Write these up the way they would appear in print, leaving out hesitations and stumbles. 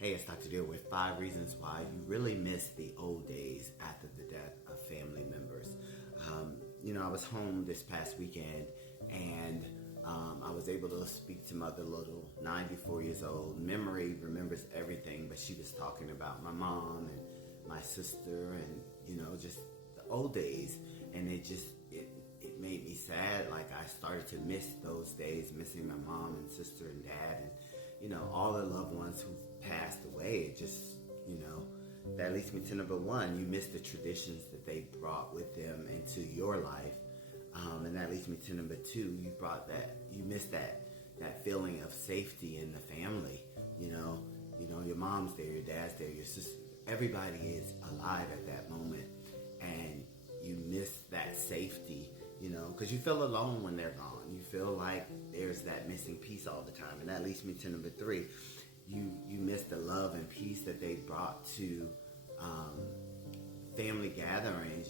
Hey, it's Dr. Deal with 5 reasons why you really miss the old days after the death of family members. I was home this past weekend and I was able to speak to Mother Little, 94 years old. Memory remembers everything, but she was talking about my mom and my sister and, just the old days. And it made me sad. Like I started to miss those days, missing my mom and sister and dad and, all the loved ones who've passed away. It just, that leads me to number one. You miss the traditions that they brought with them into your life. And that leads me to number two. You miss that feeling of safety in the family. Your mom's there, your dad's there, your sister, everybody is alive at that moment. And you miss that safety, because you feel alone when they're gone. You feel like there's that missing piece all the time. And that leads me to number three. You miss the love and peace that they brought to family gatherings.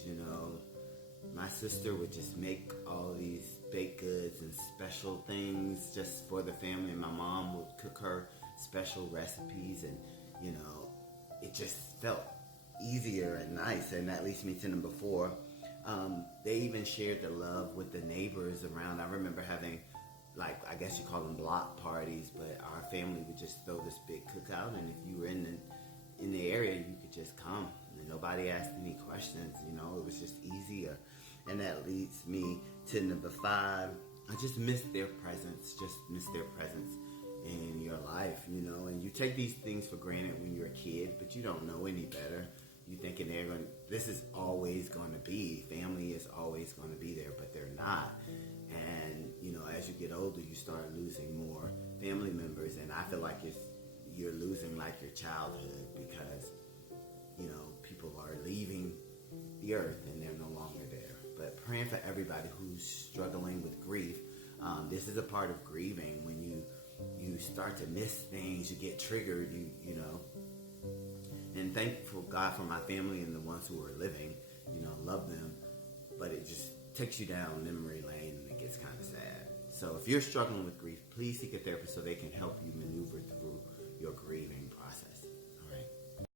My sister would just make all these baked goods and special things just for the family, and my mom would cook her special recipes, and it just felt easier and nice. And that leads me to number four. They even shared the love with the neighbors around. I remember having, I guess you call them block parties, but our family would just throw this big cookout, and if you were in the area, you could just come. And nobody asked any questions. It was just easier. And that leads me to number five. I just miss their presence. Just miss their presence in your life. And you take these things for granted when you're a kid, but you don't know any better. You thinking this is always going to be, family is always going to be there, but they're not. And as you get older, you start losing more family members, and I feel like you're losing your childhood, because people are leaving the earth and they're no longer there. But praying for everybody who's struggling with grief. This is a part of grieving. When you start to miss things, you get triggered, and thankful God for my family and the ones who are living, love them. But it just takes you down memory lane and it gets kind of sad. So if you're struggling with grief, please seek a therapist so they can help you maneuver through your grieving process.